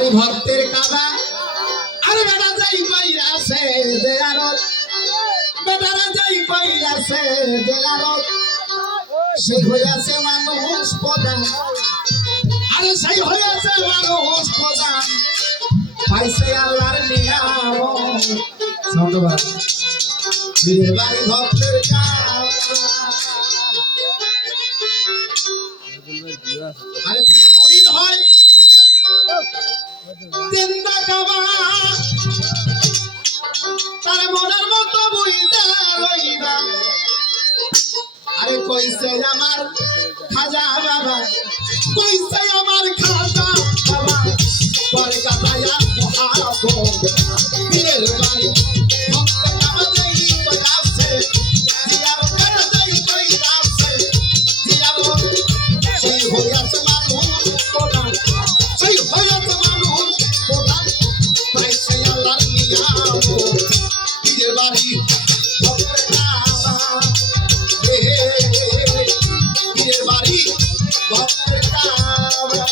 বাড়ি ভক্তের কাবা আরে বেটা যাই কইরাছে দেয়ারত বেটারা যাই কইরাছে দেয়ারত সেই হইয়াছে মানুষ প্রধান আরে সেই হইয়াছে মানুষ প্রধান পাইছে আল্লাহর নিয়ামত ধন্যবাদ পীরের বাড়ি ভক্তের কাবা আরে পীর মুরিদ হয় জিন্দা কাবা তারে মনের মতো বুইদা লইবা আরে কইছে আমার খাজা বাবা কইছে আমার খাজা বাবা কলকাতায় মহাপদ পীরের বাড়ি ভক্তের কাবা যাই কইরাছে জিয়ারত যাই কইরাছে জিয়ারত সেই হইয়াছে মানুষ প্রধান সেই হইয়াছে মানুষ প্রধান পাইছে আল্লাহর নিয়ামত পীরের বাড়ি ভক্তের কাবা পীরের বাড়ি ভক্তের কাবা